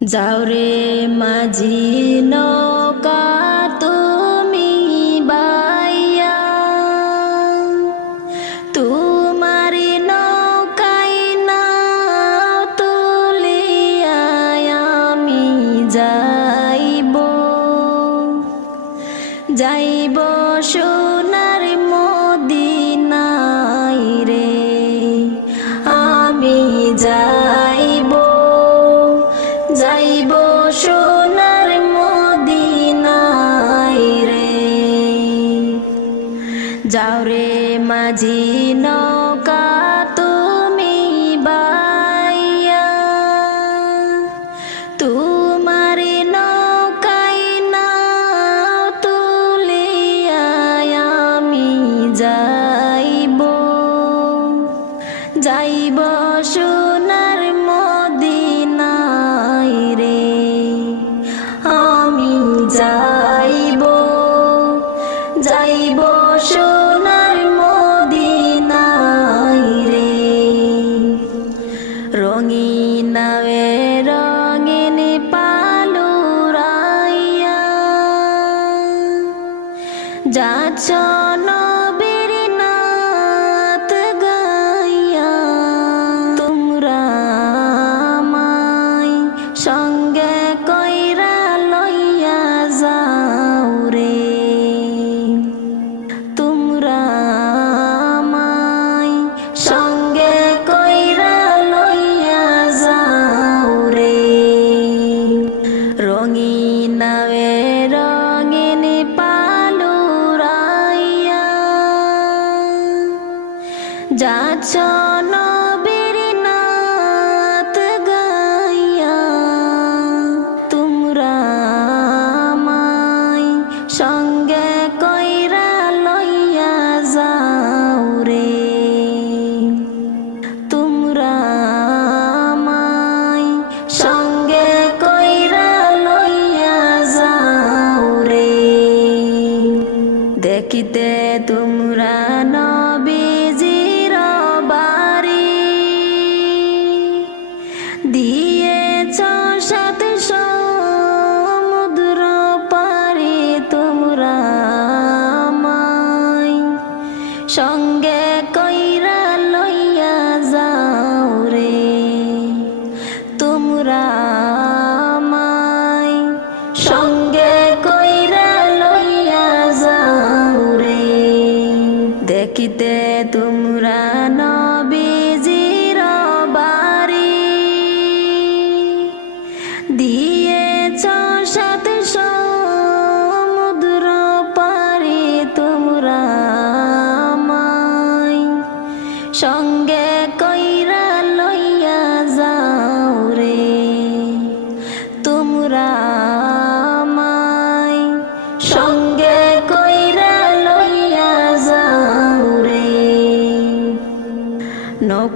যাও রে মাঝি নৌকা, তুমি বাইয়া। তোমার নৌকাই না তুলিয়া আমি যাইব। যাইব সোনার মদিনাই রে, আমি যাই মাঝে চল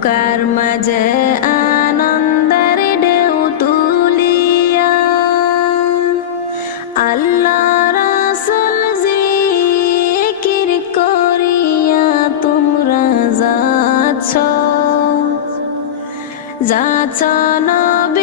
নৌকার মাঝে আনন্দের ঢেউ তুলিয়া আল্লাহ রাসুল জি কির করিয়া তোমরা যাচ্ছ। যাচ্ছ নবী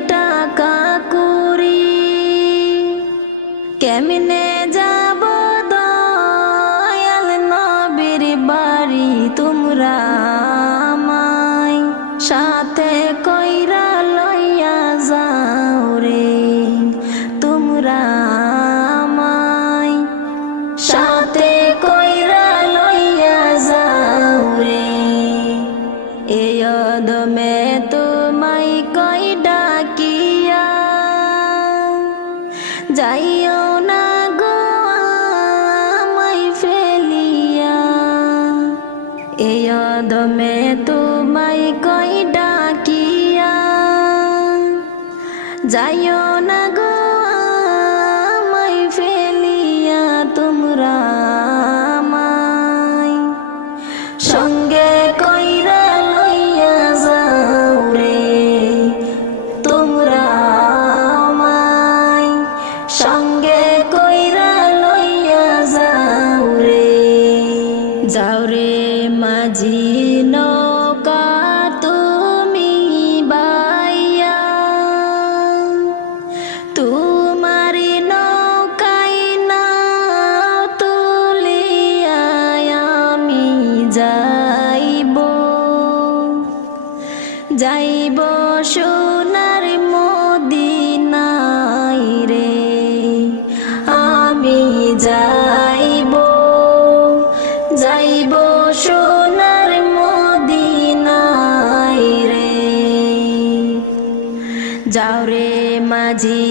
কেমনে যাব দয়াল নবীর বাড়ি? তোমরা মাই সা এই অদমে তোমায় কই ডাকিয়া যাইও না সোনার মদিনাই রে। আমি যাইব যাইব সোনার মদিনাই রে। যাও রে মাঝি